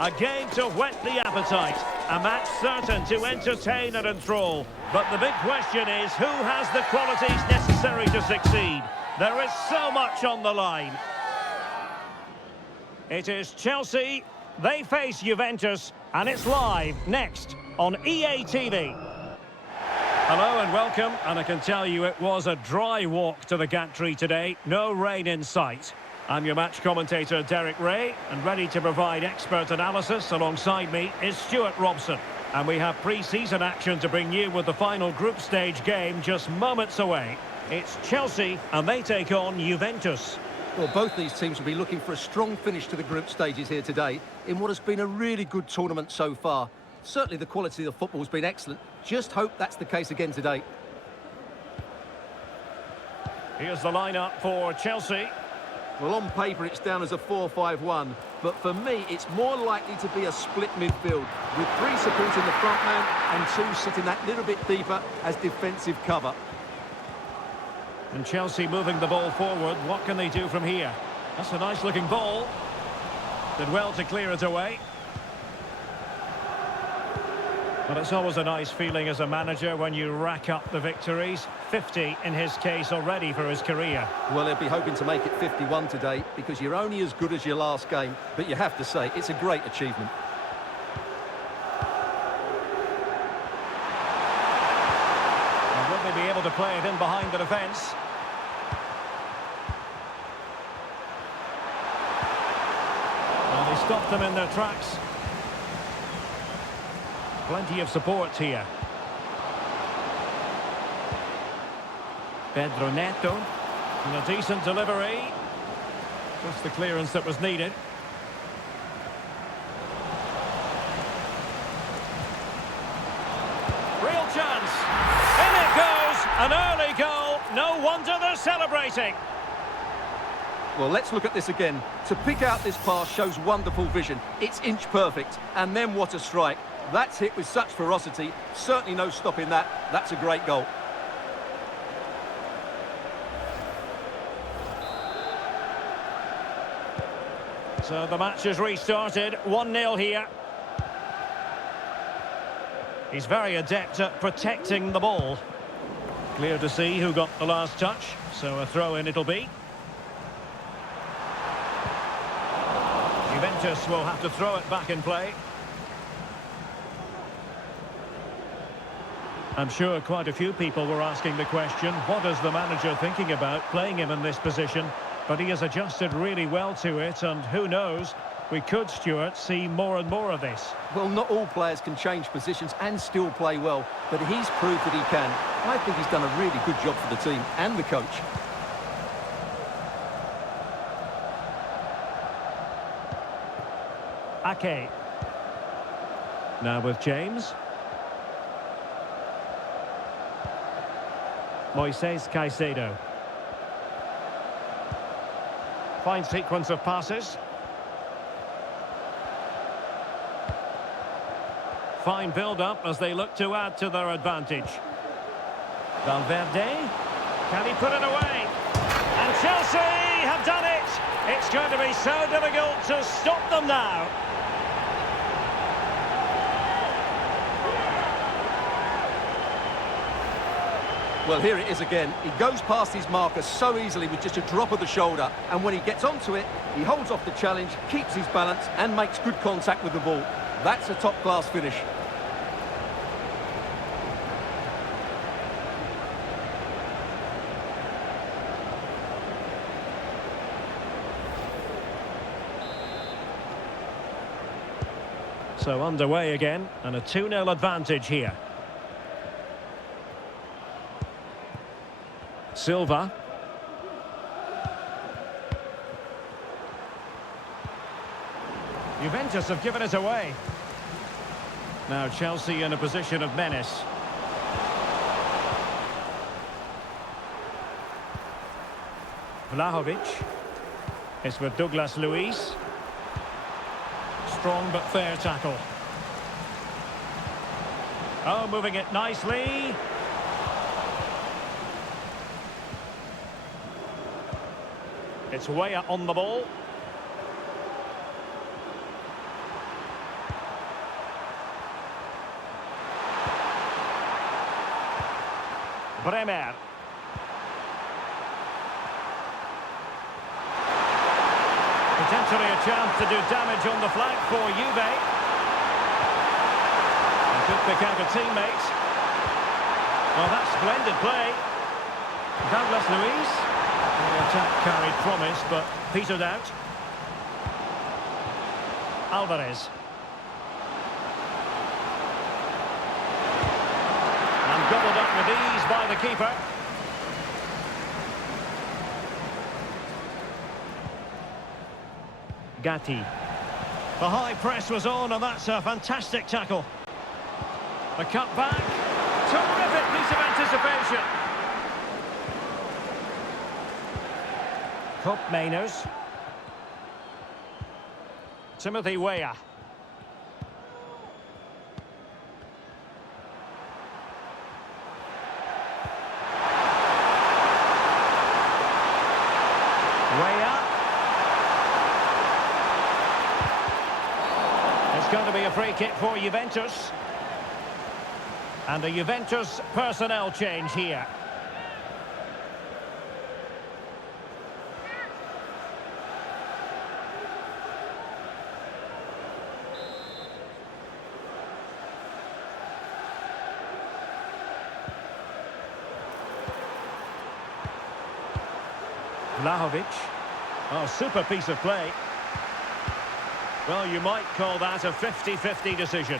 A game to whet the appetite. A match certain to entertain and enthrall. But the big question is, who has the qualities necessary to succeed? There is so much on the line. It is Chelsea. They face Juventus. And it's live next on EA TV. Hello and welcome. And I can tell you it was a dry walk to the gantry today. No rain in sight. I'm your match commentator, Derek Ray, and ready to provide expert analysis alongside me is Stuart Robson. And we have pre-season action to bring you with the final group stage game just moments away. It's Chelsea, and they take on Juventus. Well, both these teams will be looking for a strong finish to the group stages here today in what has been a really good tournament so far. Certainly the quality of the football has been excellent. Just hope that's the case again today. Here's the lineup for Chelsea. Well, on paper, it's down as a 4-5-1, but for me, it's more likely to be a split midfield, with 3 supporting the front man and 2 sitting that little bit deeper as defensive cover. And Chelsea moving the ball forward. What can they do from here? That's a nice-looking ball. Did well to clear it away. But it's always a nice feeling as a manager when you rack up the victories. 50 in his case already for his career. Well, he'll be hoping to make it 51 today because you're only as good as your last game. But you have to say, it's a great achievement. And will they be able to play it in behind the defence? Well, they stopped them in their tracks. Plenty of support here. Pedro Neto. And a decent delivery. Just the clearance that was needed. Real chance. In it goes. An early goal. No wonder they're celebrating. Well, let's look at this again. To pick out this pass shows wonderful vision. It's inch perfect. And then what a strike. That's hit with such ferocity. Certainly no stopping that. That's a great goal. So the match has restarted. 1-0 here. He's very adept at protecting the ball. Clear to see who got the last touch. So a throw-in it'll be. Juventus will have to throw it back in play. I'm sure quite a few people were asking the question, what is the manager thinking about playing him in this position? But he has adjusted really well to it, and who knows, we could, Stuart, see more and more of this. Well, not all players can change positions and still play well, but he's proved that he can. I think he's done a really good job for the team and the coach. Ake. Now with James. Moises Caicedo. Fine sequence of passes. Fine build-up as they look to add to their advantage. Valverde. Can he put it away? And Chelsea have done it! It's going to be so difficult to stop them now. Well, here it is again. He goes past his marker so easily with just a drop of the shoulder. And when he gets onto it, he holds off the challenge, keeps his balance, and makes good contact with the ball. That's a top-class finish. So underway again, and a 2-0 advantage here. Silva. Juventus have given it away. Now Chelsea in a position of menace. Vlahovic. It's with Douglas Luiz. Strong but fair tackle. Oh, moving it nicely. It's way up on the ball. Bremer. Potentially a chance to do damage on the flank for Juve. He could pick out a teammate. Well, that's splendid play. Douglas Luiz. The attack carried promise, but petered out. Alvarez. And gobbled up with ease by the keeper. Gatti. The high press was on, and that's a fantastic tackle. The cut back. Terrific piece of anticipation. Cup Mainers. Timothy Weah. Weah. It's going to be a free kick for Juventus. And a Juventus personnel change here. Vlahovic. Oh, super piece of play. Well, you might call that a 50-50 decision.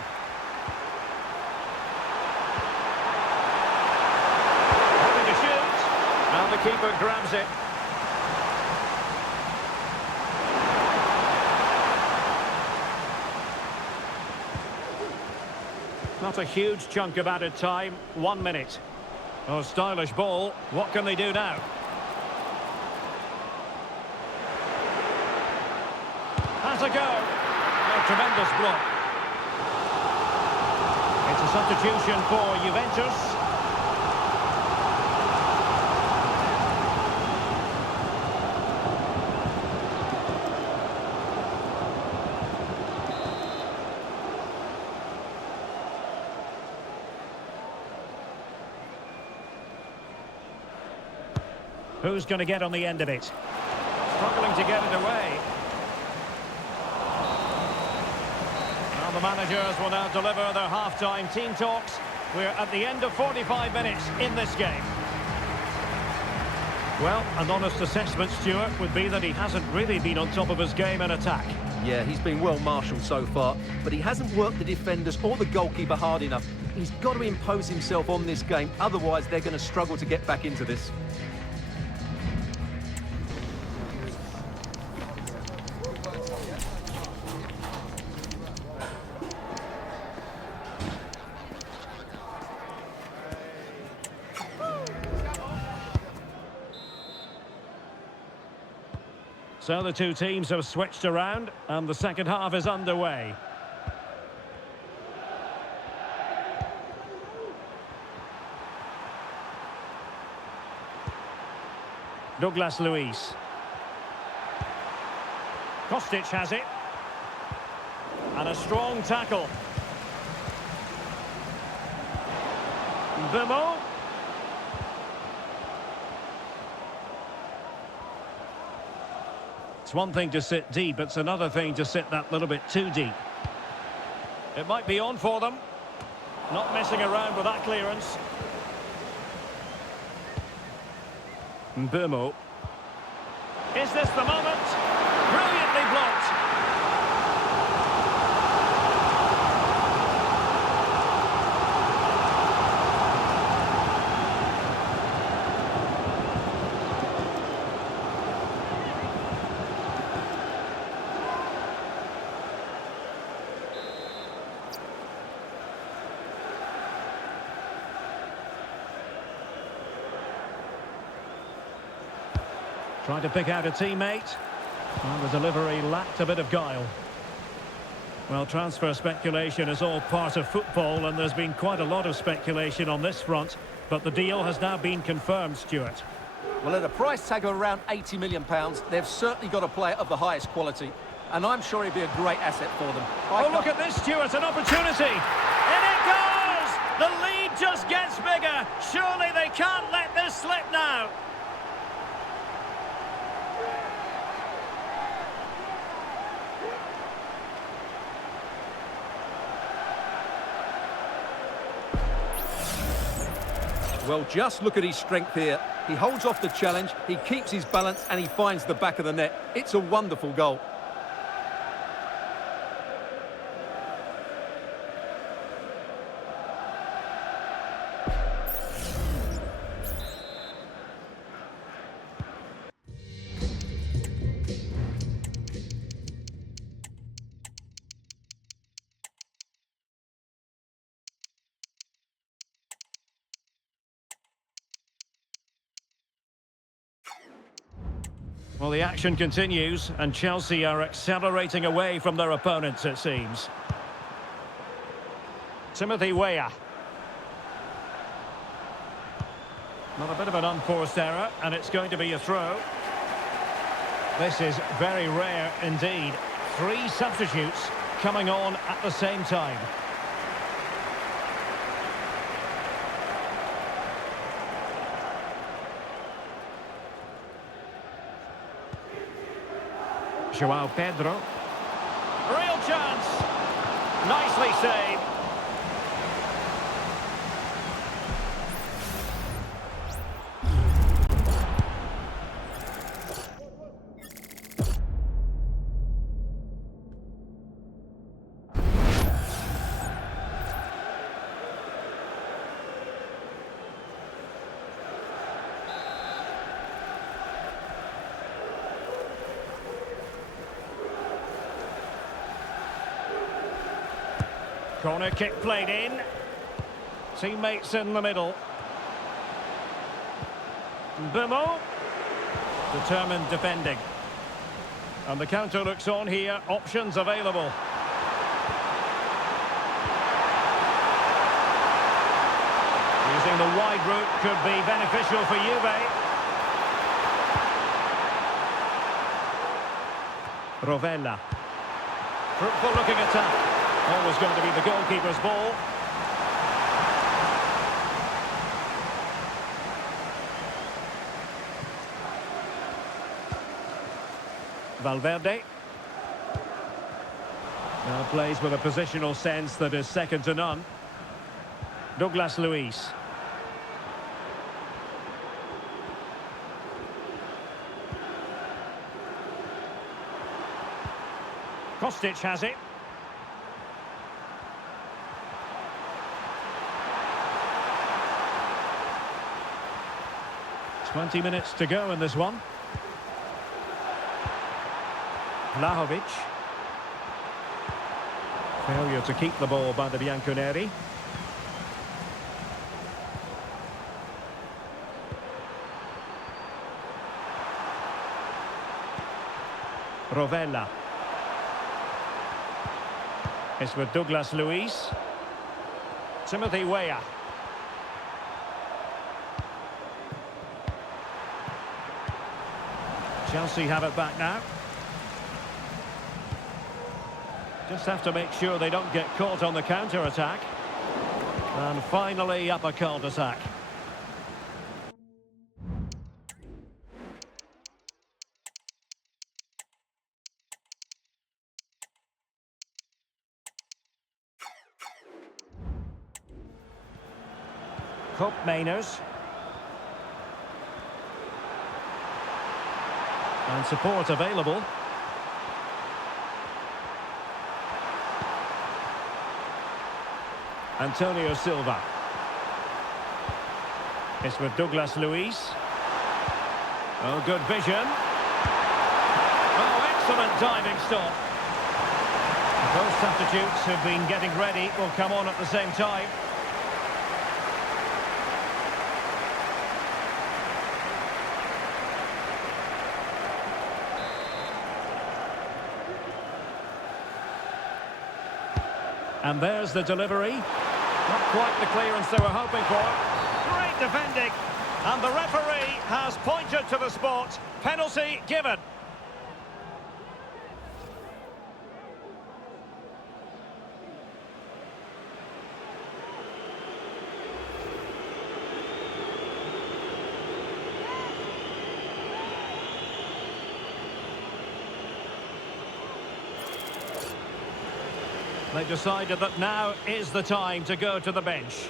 Hoping to shoot. And the keeper grabs it. Not a huge chunk of added time. 1 minute. Oh, stylish ball. What can they do now? Has a go. A tremendous block. It's a substitution for Juventus. Who's going to get on the end of it? Struggling to get it away. The managers will now deliver their half-time team talks. We're at the end of 45 minutes in this game. Well, an honest assessment, Stuart, would be that he hasn't really been on top of his game in attack. Yeah, he's been well marshalled so far, but he hasn't worked the defenders or the goalkeeper hard enough. He's got to impose himself on this game, otherwise they're going to struggle to get back into this. So the two teams have switched around, and the second half is underway. Douglas Luiz. Kostic has it. And a strong tackle. Devo. It's one thing to sit deep, it's another thing to sit that little bit too deep. It might be on for them. Not messing around with that clearance. Mbeumo. Is this the moment? Brilliantly blocked. Trying to pick out a teammate. Well, the delivery lacked a bit of guile. Well, transfer speculation is all part of football, and there's been quite a lot of speculation on this front, but the deal has now been confirmed, Stuart. Well, at a price tag of around £80 million, they've certainly got a player of the highest quality, and I'm sure he'd be a great asset for them. Oh, look at this, Stuart, an opportunity! In it goes! The lead just gets bigger. Surely they can't let this slip now. Well, just look at his strength here. He holds off the challenge, he keeps his balance, and he finds the back of the net. It's a wonderful goal. Well, the action continues, and Chelsea are accelerating away from their opponents, it seems. Timothy Weah. Not a bit of an unforced error, and it's going to be a throw. This is very rare indeed. 3 substitutes coming on at the same time. João Pedro. Real chance. Nicely saved. Corner kick played in. Teammates in the middle. Devo. Determined defending. And the counter looks on here. Options available. Using the wide route could be beneficial for Juve. Rovella. Fruitful looking attack. Always going to be the goalkeeper's ball. Valverde. Now plays with a positional sense that is second to none. Douglas Luiz. Kostic has it. 20 minutes to go in this one. Vlahovic. Failure to keep the ball by the Bianconeri. Rovella. It's with Douglas Luiz. Timothy Weah. Chelsea have it back now. Just have to make sure they don't get caught on the counter-attack. And finally up a cul-de-sac. Cup Mainers. And support available. Antonio Silva. It's with Douglas Luiz. Oh, good vision. Oh, excellent diving stop. Both substitutes who've been getting ready will come on at the same time. And there's the delivery. Not quite the clearance they were hoping for. Great defending. And the referee has pointed to the spot. Penalty given. They decided that now is the time to go to the bench.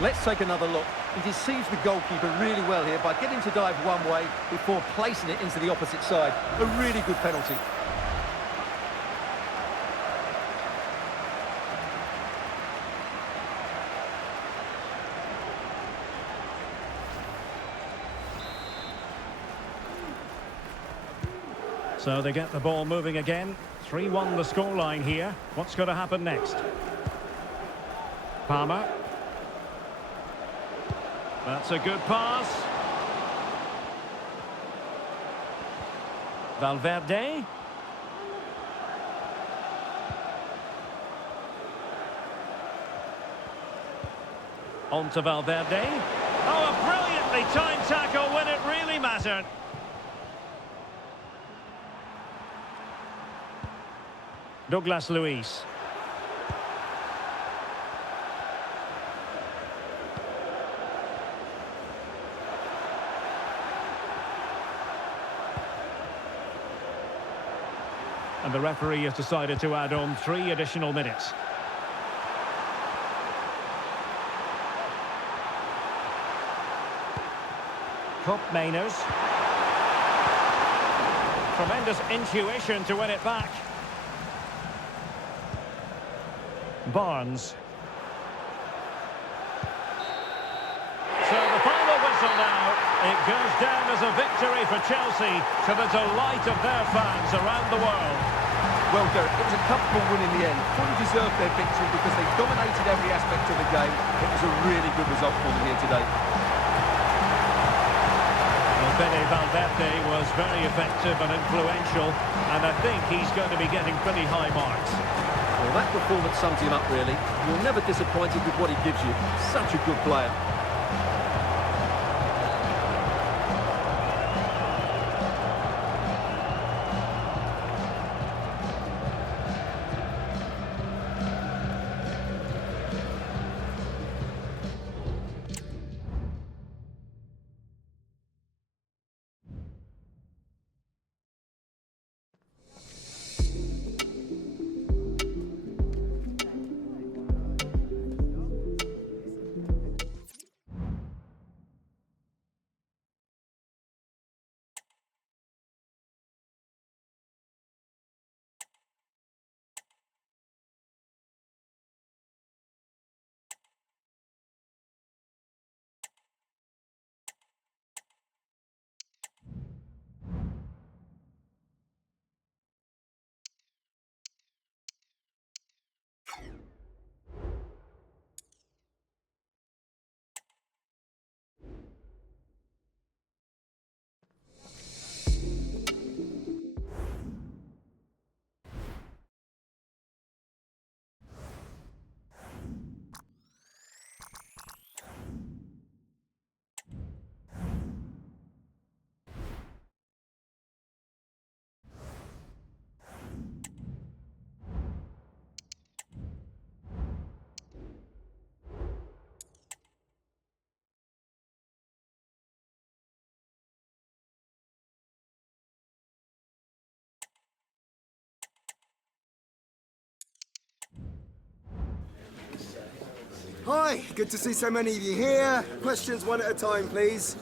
Let's take another look. He deceives the goalkeeper really well here by getting to dive one way before placing it into the opposite side. A really good penalty. So they get the ball moving again. 3-1 the scoreline here. What's going to happen next? Palmer. That's a good pass. Valverde. On to Valverde. Oh, a brilliantly timed tackle when it really mattered. Douglas Luiz. And the referee has decided to add on 3 additional minutes. Cup Mainers. Tremendous intuition to win it back. Barnes. So the final whistle now. It goes down as a victory for Chelsea to the delight of their fans around the world. Well, Derek, it was a comfortable win in the end. Fully deserved their victory because they dominated every aspect of the game. It was a really good result for them here today. Well, Benny Valverde was very effective and influential, and I think he's going to be getting pretty high marks. Well, that performance sums him up, really. You're never disappointed with what he gives you. Such a good player. Hi, good to see so many of you here. Questions one at a time, please.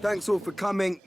Thanks all for coming.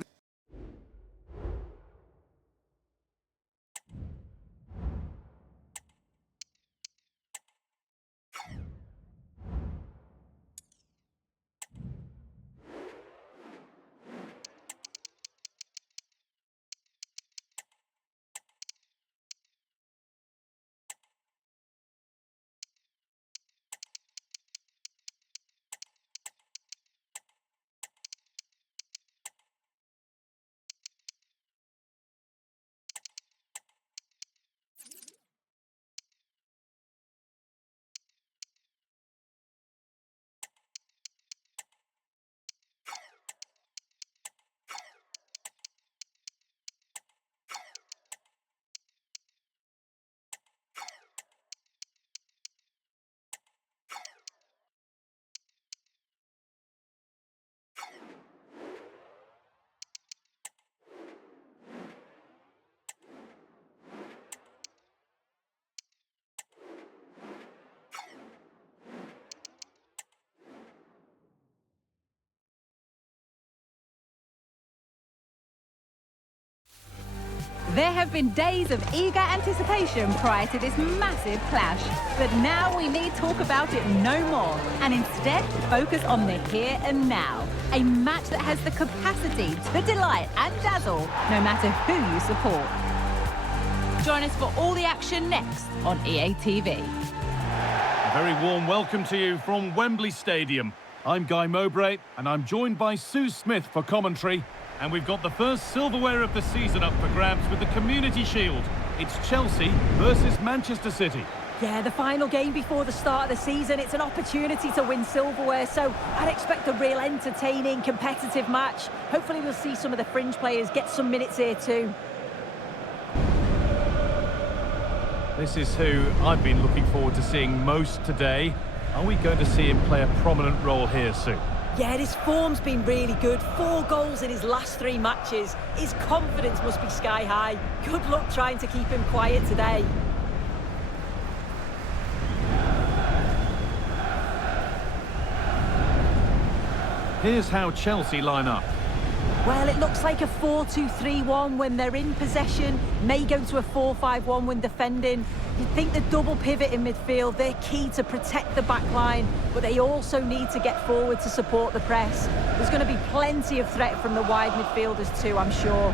There have been days of eager anticipation prior to this massive clash. But now we need talk about it no more, and instead focus on the here and now. A match that has the capacity to delight and dazzle, no matter who you support. Join us for all the action next on EA TV. A very warm welcome to you from Wembley Stadium. I'm Guy Mowbray, and I'm joined by Sue Smith for commentary. And we've got the first silverware of the season up for grabs with the Community Shield. It's Chelsea versus Manchester City. Yeah, the final game before the start of the season. It's an opportunity to win silverware, so I'd expect a real entertaining, competitive match. Hopefully we'll see some of the fringe players get some minutes here too. This is who I've been looking forward to seeing most today. Are we going to see him play a prominent role here, Sue? Yeah, his form's been really good. 4 goals in his last 3 matches. His confidence must be sky high. Good luck trying to keep him quiet today. Here's how Chelsea line up. Well, it looks like a 4-2-3-1 when they're in possession. May go to a 4-5-1 when defending. You'd think the double pivot in midfield, they're key to protect the back line, but they also need to get forward to support the press. There's going to be plenty of threat from the wide midfielders too, I'm sure.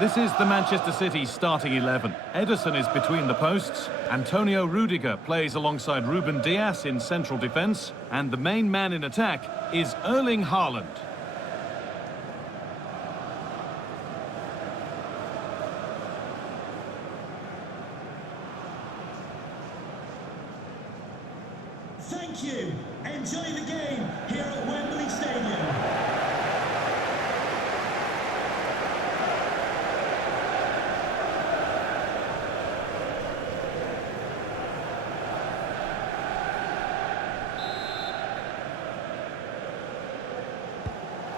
This is the Manchester City starting 11. Ederson is between the posts. Antonio Rudiger plays alongside Ruben Dias in central defence. And the main man in attack is Erling Haaland. Thank you. Enjoy the game here at Wembley Stadium.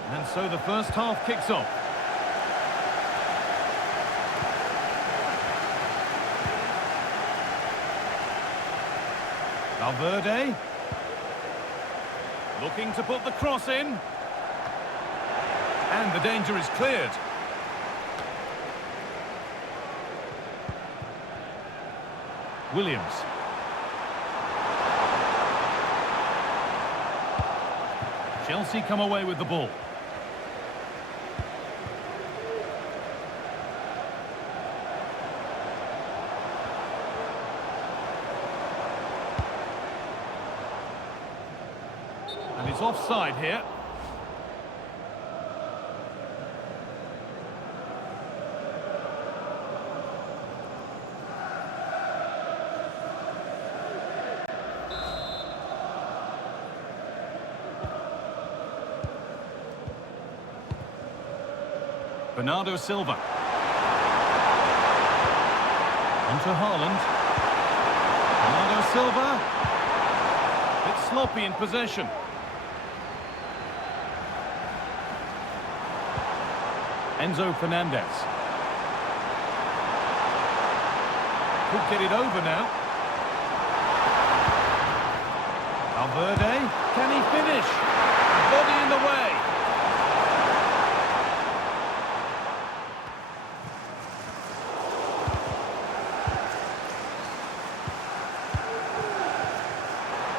And so the first half kicks off. Valverde. Looking to put the cross in. And the danger is cleared. Williams. Chelsea come away with the ball. And it's offside here. Bernardo Silva. Onto Haaland. Bernardo Silva. Bit sloppy in possession. Enzo Fernandez. Could get it over now. Valverde. Can he finish? Body in the way.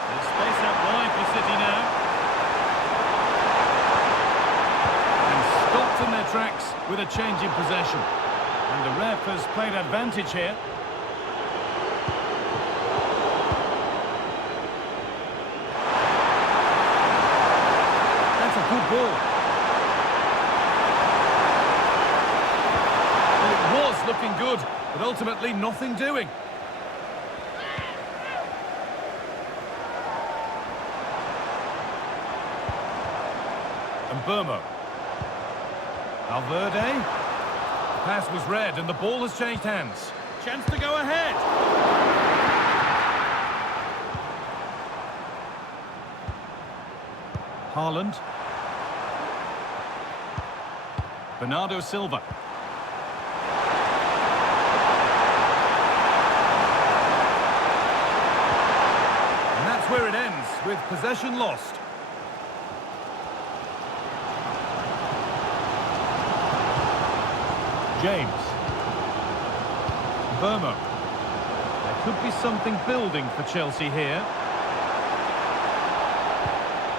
There's space out wide for City now. And stopped in their tracks with a change in possession. And the ref has played advantage here. That's a good ball. Well, it was looking good, but ultimately nothing doing. And Burmo. Valverde. The pass was read and the ball has changed hands. Chance to go ahead. Haaland. Bernardo Silva. that's where it ends, with possession lost. James. Burma. There could be something building for Chelsea here.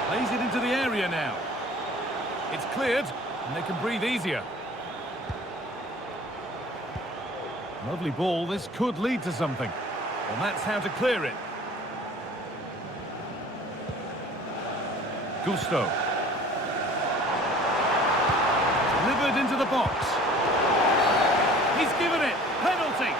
Plays it into the area now. It's cleared, and they can breathe easier. Lovely ball, this could lead to something. Well, that's how to clear it. Gusto. Delivered into the box. He's given it. Penalty.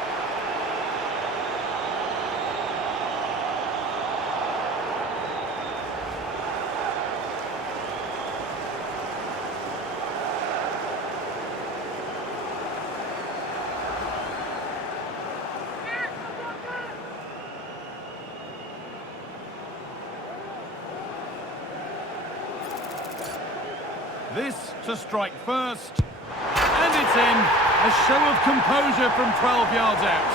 This to strike first. And it's in. A show of composure from 12 yards out.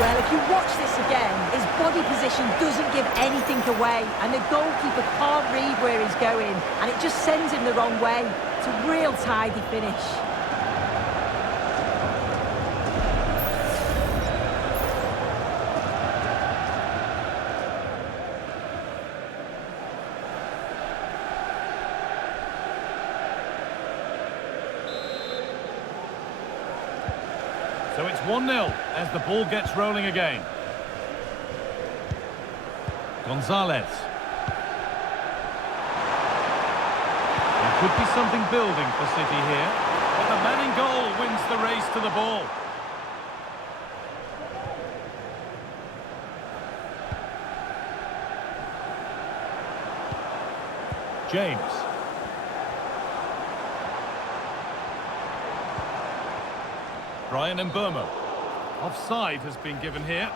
Well, if you watch this again, his body position doesn't give anything away, and the goalkeeper can't read where he's going, and it just sends him the wrong way. It's a real tidy finish. So it's 1-0 as the ball gets rolling again. Gonzalez. There could be something building for City here, but the man in goal wins the race to the ball. James. Brian Mbeumo. Offside has been given here.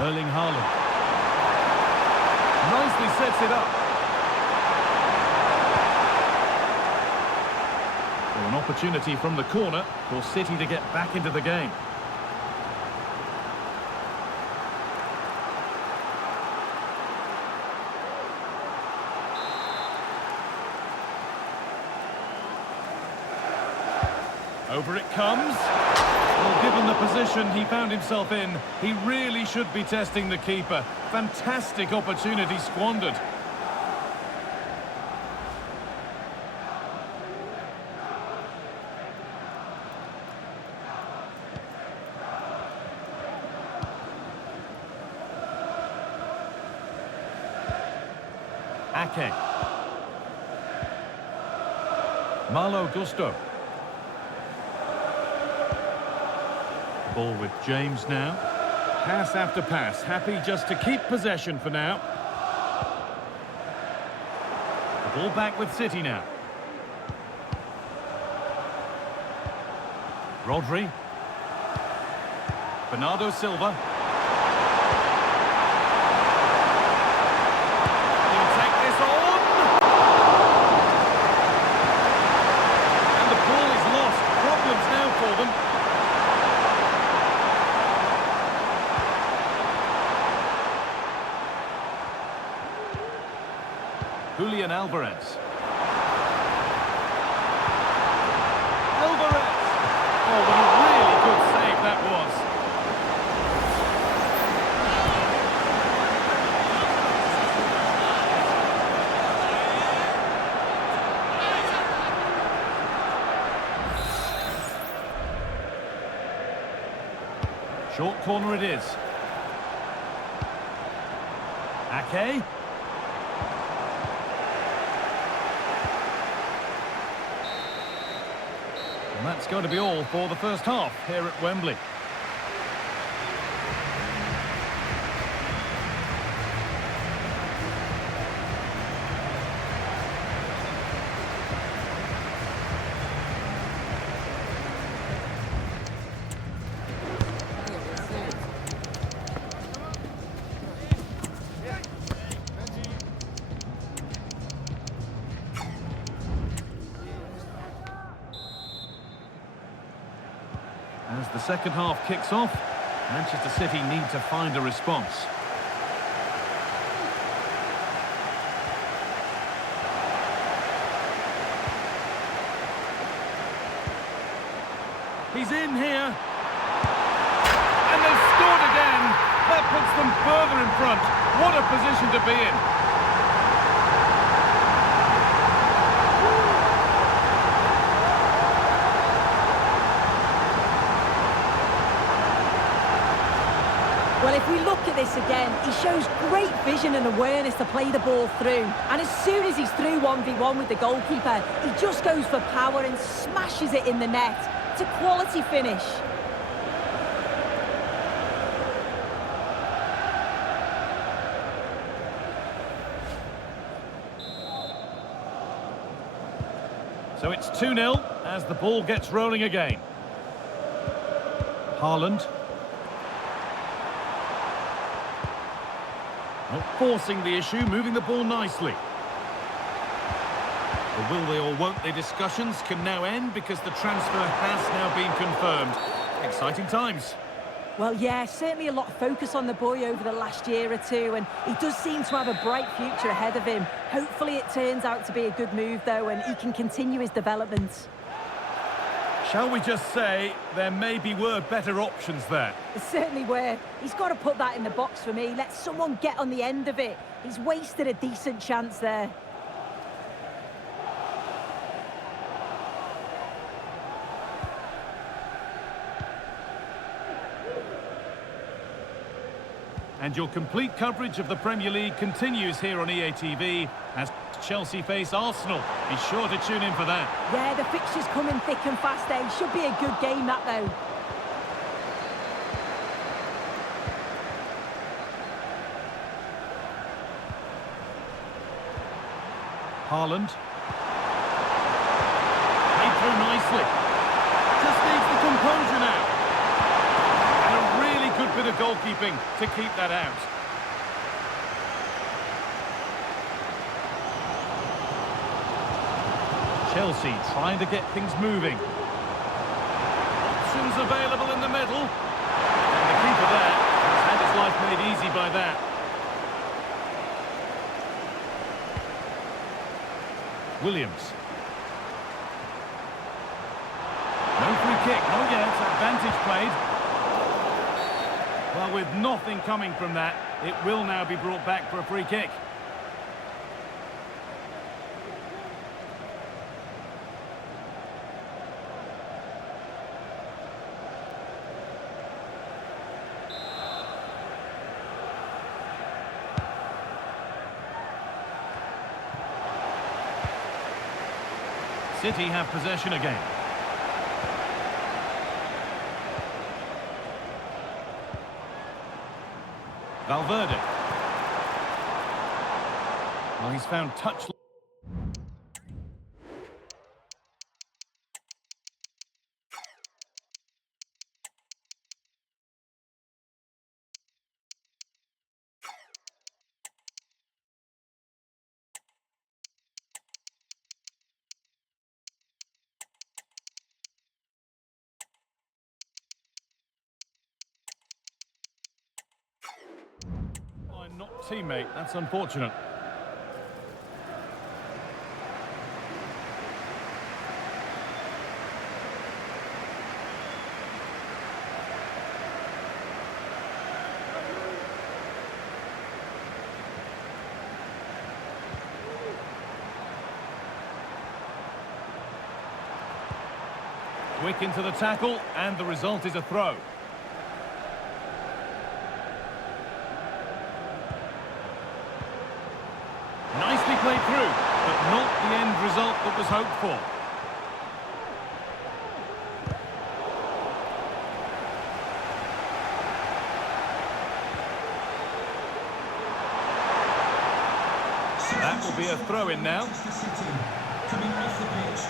Erling Haaland. Nicely sets it up. An opportunity from the corner for City to get back into the game. Over it comes. Well, given the position he found himself in, he really should be testing the keeper. Fantastic opportunity squandered. Yakk. Malo Gusto. Ball with James now. Pass after pass, happy just to keep possession for now. The ball back with City now. Rodri. Bernardo Silva. Julian Alvarez. Alvarez! Oh, what a really good save that was. Short corner it is. Yakk. And that's going to be all for the first half here at Wembley. As the second half kicks off, Manchester City need to find a response. He's in here. And they've scored again. That puts them further in front. What a position to be in. Well, if we look at this again, he shows great vision and awareness to play the ball through. And as soon as he's through 1v1 with the goalkeeper, he just goes for power and smashes it in the net. It's a quality finish. So it's 2-0 as the ball gets rolling again. Haaland. Not forcing the issue, moving the ball nicely. The will they or won't they discussions can now end because the transfer has now been confirmed. Exciting times. Well, yeah, certainly a lot of focus on the boy over the last year or two, and he does seem to have a bright future ahead of him. Hopefully it turns out to be a good move, though, and he can continue his development. Shall we just say there maybe were better options there? There certainly were. He's got to put that in the box for me. Let someone get on the end of it. He's wasted a decent chance there. And your complete coverage of the Premier League continues here on EA TV as Chelsea face Arsenal. Be sure to tune in for that. Yeah, the fixture's coming thick and fast there. It should be a good game, that, though. Haaland. Played through nicely. Just needs the composure now. And a really good bit of goalkeeping to keep that out. Chelsea trying to get things moving. Options available in the middle. And the keeper there has had his life made easy by that. Williams. No free kick, not yet. Advantage played. Well, with nothing coming from that, it will now be brought back for a free kick. City have possession again. Valverde. Well, he's found touch. Not teammate, that's unfortunate. Quick into the tackle, and the result is a throw. Nicely played through, but not the end result that was hoped for. That will be a throw-in now. Coming off the pitch,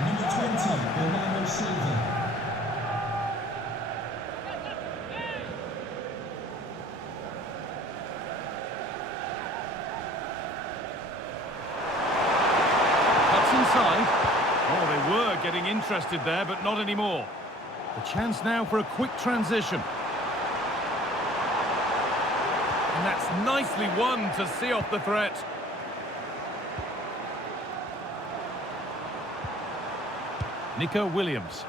number 20, Bernardo Silva. Inside. Oh, they were getting interested there, but not anymore. The chance now for a quick transition. And that's nicely won to see off the threat. Nico Williams.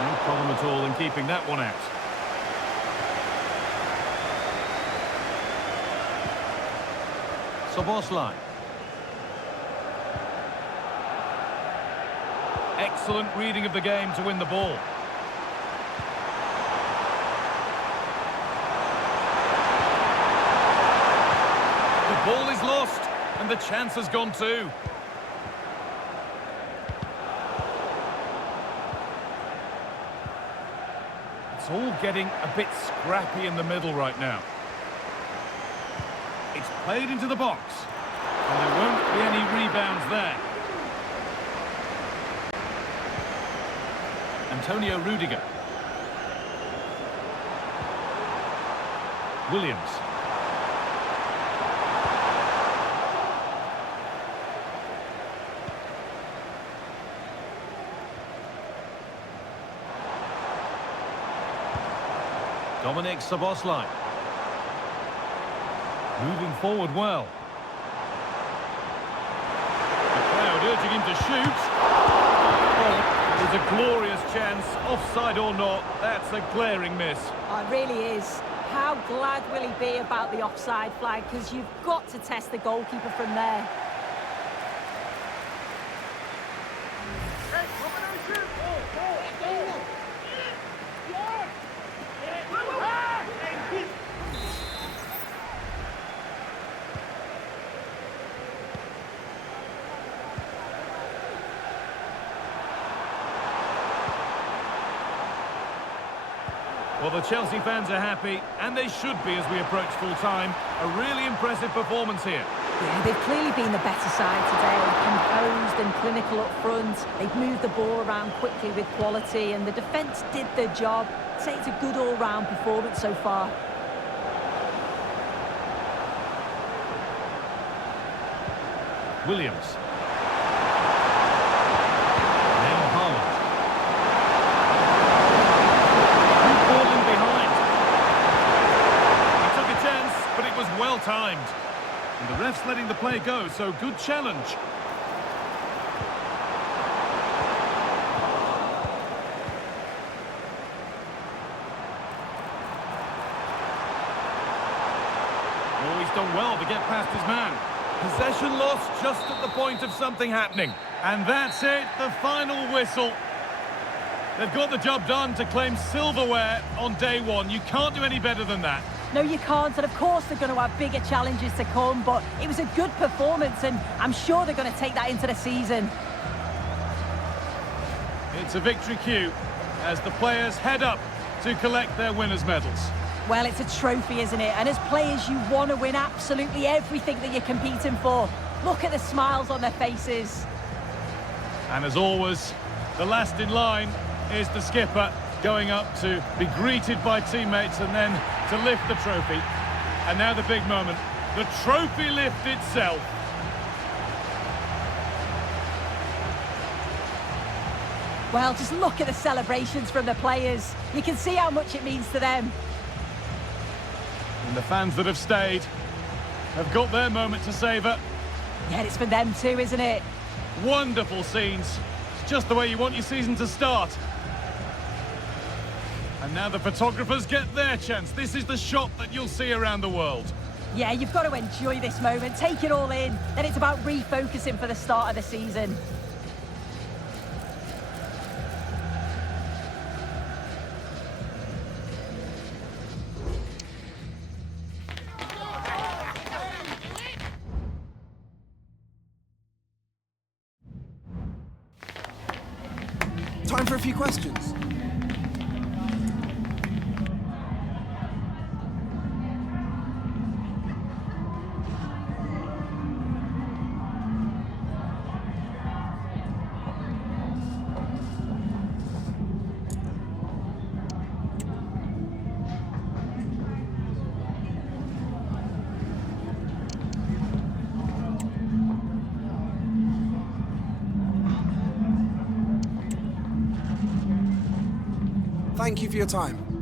No problem at all in keeping that one out. Soboslai. Excellent reading of the game to win the ball. The ball is lost, and the chance has gone too. It's all getting a bit scrappy in the middle right now. It's played into the box, and there won't be any rebounds there. Antonio Rudiger. Williams. Dominic Szoboszlai. Moving forward well. The crowd urging him to shoot. Oh, it was a glorious chance, offside or not, that's a glaring miss. Oh, it really is. How glad will he be about the offside flag, because you've got to test the goalkeeper from there. Well, the Chelsea fans are happy, and they should be as we approach full-time. A really impressive performance here. Yeah, they've clearly been the better side today, composed and clinical up front. They've moved the ball around quickly with quality, and the defence did their job. I'd say it's a good all-round performance so far. Williams. Now Haaland. Good ball in behind. He took a chance, but it was well timed. And the ref's letting the play go, so good challenge. Oh, he's done well to get past his man. Possession lost just at the point of something happening. And that's it, the final whistle. They've got the job done to claim silverware on day one. You can't do any better than that. No, you can't, and of course they're going to have bigger challenges to come, but it was a good performance, and I'm sure they're going to take that into the season. It's a victory cue as the players head up to collect their winners' medals. Well, it's a trophy, isn't it? And as players, you want to win absolutely everything that you're competing for. Look at the smiles on their faces. And as always, the last in line is the skipper, going up to be greeted by teammates and then to lift the trophy. And now the big moment, the trophy lift itself. Well, just look at the celebrations from the players. You can see how much it means to them. And the fans that have stayed have got their moment to savour. Yeah, it's for them too, isn't it? Wonderful scenes. It's just the way you want your season to start. And now the photographers get their chance. This is the shot that you'll see around the world. Yeah, you've got to enjoy this moment, take it all in. Then it's about refocusing for the start of the season. Time for a few questions. Thank you for your time.